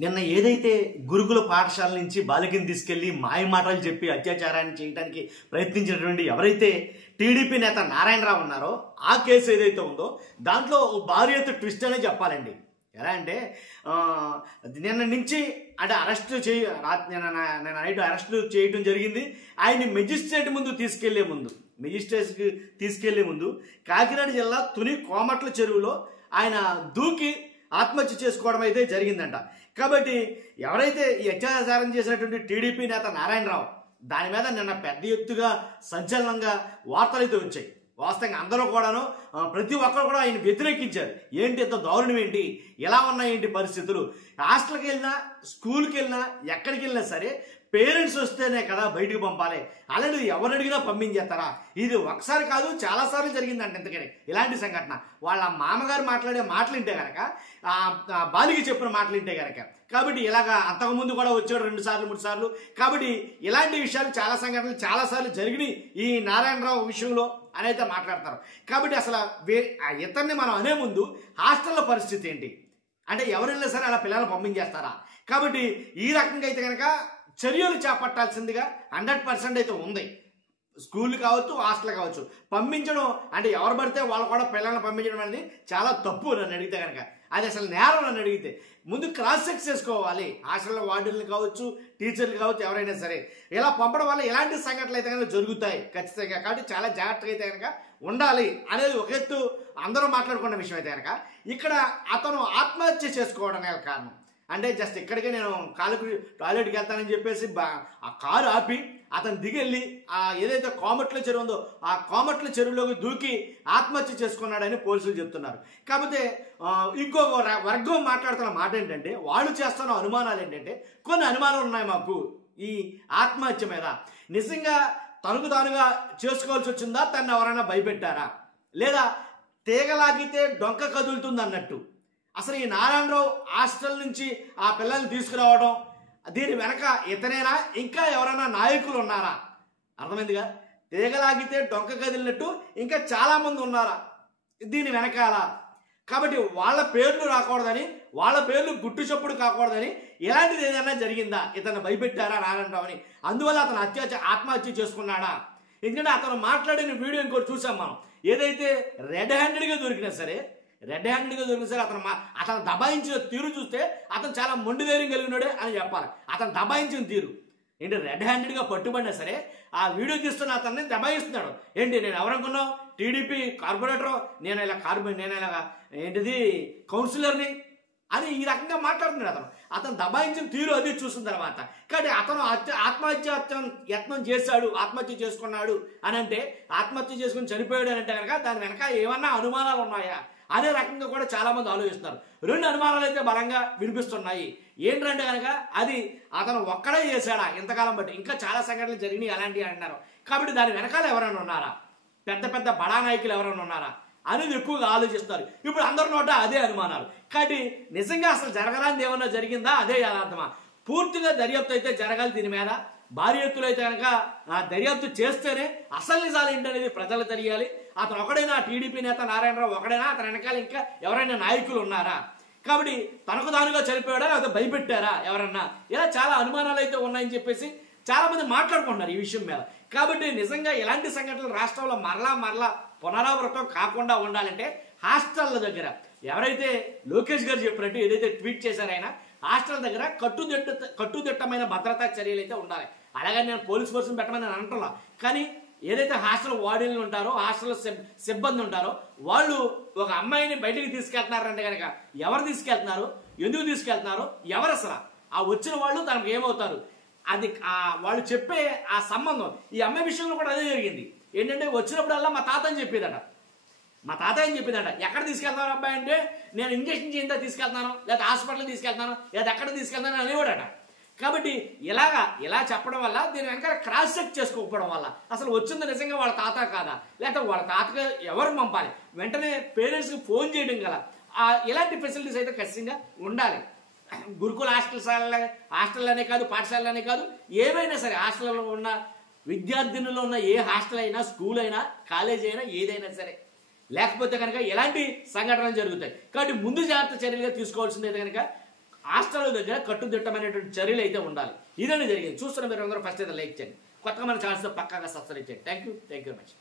నిన్న ఏదైతే గురుకుల పాఠశాల నుంచి బాలికని తీసుకెళ్లి మాయ మాటలు చెప్పి అత్యాచారాన్ని చేయడానికి ప్రయత్నించినటువంటి ఎవరైతే టీడీపీ నేత నారాయణరావు ఉన్నారో ఆ కేసు ఏదైతే ఉందో దాంట్లో భారీ ఎత్తు ట్విస్ట్ అనే చెప్పాలండి. ఎలా అంటే నిన్న నుంచి అంటే నిన్న నైట్ అరెస్ట్ చేయడం జరిగింది. ఆయన్ని మెజిస్ట్రేట్కి తీసుకెళ్లే ముందు కాకినాడ జిల్లా తుని కోమట్ల చెరువులో ఆయన దూకి ఆత్మహత్య చేసుకోవడం అయితే జరిగిందంట. కాబట్టి ఎవరైతే ఈ అత్యాచారం చేసినటువంటి టీడీపీ నేత నారాయణరావు దాని మీద నిన్న పెద్ద ఎత్తుగా సంచలనంగా వార్తలు అయితే వచ్చాయి. వాస్తవంగా అందరూ కూడాను ప్రతి ఒక్కరు కూడా ఆయన వ్యతిరేకించారు. ఏంటి ఇంత దారుణం, ఏంటి ఎలా ఉన్నాయేంటి పరిస్థితులు, హాస్టల్కి వెళ్ళినా స్కూల్కి వెళ్ళినా ఎక్కడికి వెళ్ళినా సరే పేరెంట్స్ వస్తేనే కదా బయటకు పంపాలి, అలాంటిది ఎవరు అడిగినా పంపించేస్తారా? ఇది ఒకసారి కాదు చాలాసార్లు జరిగిందంట. ఇంతకని ఇలాంటి సంఘటన వాళ్ళ మామగారు మాట్లాడే మాటలు వింటే కనుక, బాలిక చెప్పిన మాటలు వింటే కనుక, కాబట్టి ఇలాగా అంతకుముందు కూడా వచ్చాడు 2 సార్లు 3 సార్లు. కాబట్టి ఇలాంటి విషయాలు చాలా సంఘటనలు చాలాసార్లు జరిగినాయి ఈ నారాయణరావు విషయంలో అని అయితే మాట్లాడతారు. కాబట్టి అసలు ఇతన్ని మనం అనే ముందు హాస్టల్లో పరిస్థితి ఏంటి అంటే ఎవరైనా సరే అలా పిల్లలు పంపించేస్తారా? కాబట్టి ఈ రకంగా అయితే కనుక చర్యలు చేపట్టాల్సిందిగా 100% అయితే ఉంది. స్కూల్ కావచ్చు, హాస్టల్ కావచ్చు, పంపించడం అంటే ఎవరు పడితే వాళ్ళు కూడా పిల్లల్ని పంపించడం అనేది చాలా తప్పు నన్ను అడిగితే కనుక. అది అసలు నేరం నన్ను అడిగితే. ముందు క్రాస్ చెక్ చేసుకోవాలి. హాస్టల్లో వార్డులు కావచ్చు, టీచర్లు కావచ్చు, ఎవరైనా సరే ఇలా పంపడం వల్ల ఎలాంటి సంఘటనలు అయితే కనుక జరుగుతాయి ఖచ్చితంగా. కాబట్టి చాలా జాగ్రత్తగా అయితే కనుక ఉండాలి అనేది ఒక ఎత్తు అందరూ మాట్లాడుకున్న విషయం అయితే కనుక, ఇక్కడ అతను ఆత్మహత్య చేసుకోవడమే కారణం. అంటే జస్ట్ ఇక్కడికే నేను టాయిలెట్కి వెళ్తానని చెప్పేసి ఆ కారు ఆపి అతను దిగెళ్ళి ఏదైతే కోమట్ల చెరువు ఉందో ఆ కోమట్ల చెరువులోకి దూకి ఆత్మహత్య చేసుకున్నాడని పోలీసులు చెప్తున్నారు. కాకపోతే ఇంకో వర్గం మాట్లాడుతున్న మాట ఏంటంటే, వాళ్ళు చేస్తున్న అనుమానాలు ఏంటంటే, కొన్ని అనుమానాలు ఉన్నాయి మాకు ఈ ఆత్మహత్య మీద. నిజంగా తనకు తానుగా చేసుకోవాల్సి వచ్చిందా, తను ఎవరైనా భయపెట్టారా, లేదా తీగలాగితే డొంక కదులుతుంది అన్నట్టు. అసలు ఈ నారాయణరావు హాస్టల్ నుంచి ఆ పిల్లల్ని తీసుకురావడం దీని వెనక ఇతనేనా, ఇంకా ఎవరైనా నాయకులు ఉన్నారా? అర్థమైందిగా, తీగలాగితే డొంక కదిలినట్టు ఇంకా చాలామంది ఉన్నారా దీని వెనకాల? కాబట్టి వాళ్ళ పేర్లు రాకూడదని, వాళ్ళ పేర్లు గుట్టు చప్పుడు కాకూడదని ఇలాంటిది ఏదైనా జరిగిందా? ఇతను భయపెట్టారా నారాయణరావుని? అందువల్ల అతను ఆత్మహత్య చేసుకున్నాడా? ఎందుకంటే అతను మాట్లాడిన వీడియో ఇంకోటి చూసాం మనం. ఏదైతే రెడ్ హ్యాండెడ్గా దొరికినా సరే అతను దబాయించిన తీరు చూస్తే అతను చాలా మొండి ధైర్యం కలిగినాడే అని చెప్పాలి. అతను దబాయించిన తీరు ఏంటి, రెడ్ హ్యాండెడ్గా పట్టుబడినా సరే ఆ వీడియో తీస్తున్న అతన్ని దబాయిస్తున్నాడు. ఏంటి, నేను ఎవరనుకున్నావు, టీడీపీ కార్పొరేటర్, నేను ఇలా ఏంటిది కౌన్సిలర్ని అని ఈ రకంగా మాట్లాడుతున్నాడు. అతను దబాయించిన తీరు అది చూసిన తర్వాత. కానీ అతను ఆత్మహత్య యత్నం చేశాడు, ఆత్మహత్య చేసుకున్నాడు అని అంటే, ఆత్మహత్య చేసుకుని చనిపోయాడు అని అంటే కనుక దాని వెనక ఏమన్నా అనుమానాలు ఉన్నాయా అనే రకంగా కూడా చాలా మంది ఆలోచిస్తున్నారు. 2 అనుమానాలు అయితే బలంగా వినిపిస్తున్నాయి. ఏంటంటే కనుక అది అతను ఒక్కడే చేశాడా ఇంతకాలం బట్టి, ఇంకా చాలా సంఘటనలు జరిగినాయి అలాంటివి అంటున్నారు. కాబట్టి దాని వెనకాల ఎవరైనా ఉన్నారా, పెద్ద పెద్ద బడా నాయకులు ఎవరైనా ఉన్నారా అనేది ఎక్కువగా ఆలోచిస్తారు. ఇప్పుడు అందరి నోట అదే అనుమానాలు. కాబట్టి నిజంగా అసలు జరగరానిది ఏమన్నా జరిగిందా, అదే యథార్థమా? పూర్తిగా దర్యాప్తు అయితే జరగాలి దీని మీద. భారీ ఎత్తులో అయితే కనుక దర్యాప్తు చేస్తేనే అసలు నిజాలు ఏంటనేది ప్రజలు తెలియాలి. అతను ఒకడైనా, టీడీపీ నేత నారాయణరావు ఒకడైనా, అతని వెనకాల ఇంకా ఎవరైనా నాయకులు ఉన్నారా? కాబట్టి తనకు తానుగా చనిపోయాడా, లేదా భయపెట్టారా ఎవరన్నా? ఇలా చాలా అనుమానాలు అయితే ఉన్నాయని చెప్పేసి చాలా మంది మాట్లాడుకుంటున్నారు ఈ విషయం మీద. కాబట్టి నిజంగా ఇలాంటి సంఘటనలు రాష్ట్రంలో మరలా పునరావృతం కాకుండా ఉండాలంటే హాస్టళ్ల దగ్గర ఎవరైతే లోకేష్ గారు చెప్పినట్టు ఏదైతే ట్వీట్ చేశారో ఆయన, హాస్టల్ దగ్గర కట్టుదిట్టమైన భద్రతా చర్యలు అయితే ఉండాలి. అలాగే నేను పోలీస్ ఫోర్స్ని పెట్టమని నేను అంటున్నా. కానీ ఏదైతే హాస్టల్ వార్డెన్లు ఉంటారో, హాస్టల్ సిబ్బంది ఉంటారో, వాళ్ళు ఒక అమ్మాయిని బయటికి తీసుకెళ్తున్నారంటే కనుక ఎవరు తీసుకెళ్తున్నారు, ఎందుకు తీసుకెళ్తున్నారు, ఎవరు అసలు ఆ వచ్చిన వాళ్ళు తనకు ఏమవుతారు, అది వాళ్ళు చెప్పే ఆ సంబంధం. ఈ అమ్మాయి విషయంలో కూడా అదే జరిగింది. ఏంటంటే వచ్చినప్పుడల్లా మా తాత అని చెప్పేదట. ఎక్కడ తీసుకెళ్తాను అబ్బాయి అంటే, నేను ఇంజక్షన్ చేయిందా తీసుకెళ్తాను, లేదా హాస్పిటల్ తీసుకెళ్తాను, లేదా ఎక్కడ తీసుకెళ్తాను అనేవాడట. కాబట్టి ఇలా చెప్పడం వల్ల దీని వెనకాల క్రాస్ చెక్ చేసుకోకపోవడం వల్ల అసలు వచ్చింది నిజంగా వాళ్ళ తాత కాదా, లేకపోతే వాళ్ళ తాతగా ఎవరు పంపాలి, వెంటనే పేరెంట్స్కి ఫోన్ చేయడం గల ఇలాంటి ఫెసిలిటీస్ అయితే ఖచ్చితంగా ఉండాలి. గురుకుల హాస్టల్లోనే కాదు, పాఠశాలలోనే కాదు, ఏవైనా సరే హాస్టల్లో ఉన్న విద్యార్థినుల్లో ఉన్న ఏ హాస్టల్ అయినా, స్కూల్ అయినా, కాలేజీ అయినా, ఏదైనా సరే లేకపోతే కనుక ఎలాంటి సంఘటనలు జరుగుతాయి. కాబట్టి ముందు జాగ్రత్త చర్యలుగా తీసుకోవాల్సింది అయితే కనుక హాస్టల్ దగ్గర కట్టుదిట్టమైనటువంటి చర్యలు అయితే ఉండాలి. ఇదని జరిగింది. చూస్తున్న మీరు అందరూ ఫస్ట్ అయితే లైక్ చేయండి, కొత్తగా మన ఛానల్స్ పక్కాగా సబ్స్క్రైబ్ చేయండి. Thank you very much.